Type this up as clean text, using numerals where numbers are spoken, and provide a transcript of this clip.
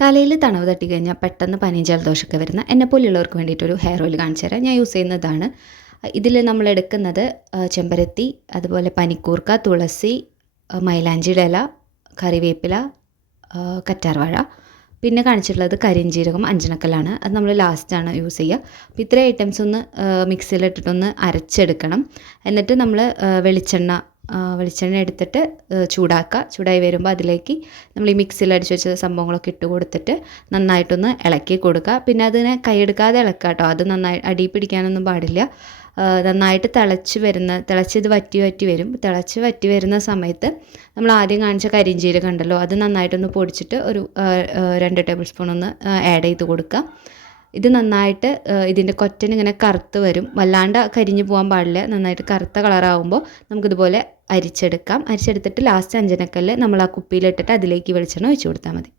തലയിൽ തണവ് തട്ടി കഴിഞ്ഞാൽ പെട്ടെന്ന് പനിയും ജലദോഷമൊക്കെ വരുന്ന എന്നെപ്പോലെയുള്ളവർക്ക് വേണ്ടിയിട്ടൊരു ഹെയർ ഓയിൽ കാണിച്ചു തരാം. ഞാൻ യൂസ് ചെയ്യുന്നതാണ്. ഇതിൽ നമ്മൾ എടുക്കുന്നത് ചെമ്പരത്തി, അതുപോലെ പനിക്കൂർക്ക, തുളസി, മൈലാഞ്ചിയുടെ ഇല, കറിവേപ്പില, കറ്റാർവാഴ, പിന്നെ കാണിച്ചിട്ടുള്ളത് കരിഞ്ജീരകം, അഞ്ചണക്കല്ലാണ്. അത് നമ്മൾ ലാസ്റ്റാണ് യൂസ് ചെയ്യുക. അപ്പോൾ ഇത്രയും ഐറ്റംസ് ഒന്ന് മിക്സിയിലിട്ടിട്ടൊന്ന് അരച്ചെടുക്കണം. എന്നിട്ട് നമ്മൾ വെളിച്ചെണ്ണ എടുത്തിട്ട് ചൂടായി വരുമ്പോൾ അതിലേക്ക് നമ്മൾ ഈ മിക്സിയിൽ അടിച്ച് വെച്ച സംഭവങ്ങളൊക്കെ ഇട്ട് കൊടുത്തിട്ട് നന്നായിട്ടൊന്ന് ഇളക്കി കൊടുക്കുക. പിന്നെ അതിനെ കൈയെടുക്കാതെ ഇളക്കുക കേട്ടോ. അത് നന്നായി അടി പിടിക്കാനൊന്നും പാടില്ല. നന്നായിട്ട് തിളച്ചിത് വറ്റി വരും. വറ്റി വരുന്ന സമയത്ത് നമ്മൾ ആദ്യം കാണിച്ച കരിഞ്ജീരകം ഉണ്ടല്ലോ, അത് നന്നായിട്ടൊന്ന് പൊടിച്ചിട്ട് ഒരു 2 ടേബിൾ സ്പൂൺ ഒന്ന് ആഡ് ചെയ്ത് കൊടുക്കുക. ഇത് നന്നായിട്ട് ഇതിൻ്റെ കൊറ്റനിങ്ങനെ കറുത്ത് വരും. വല്ലാണ്ട് കരിഞ്ഞു പോകാൻ പാടില്ല. നന്നായിട്ട് കറുത്ത കളറാകുമ്പോൾ നമുക്കിതുപോലെ അരിച്ചെടുക്കാം. അരിച്ചെടുത്തിട്ട് ലാസ്റ്റ് അഞ്ചനക്കല്ല് നമ്മൾ ആ കുപ്പിയിലിട്ടിട്ട് അതിലേക്ക് വെളിച്ചെണ്ണ ഒഴിച്ച് കൊടുത്താൽ മതി.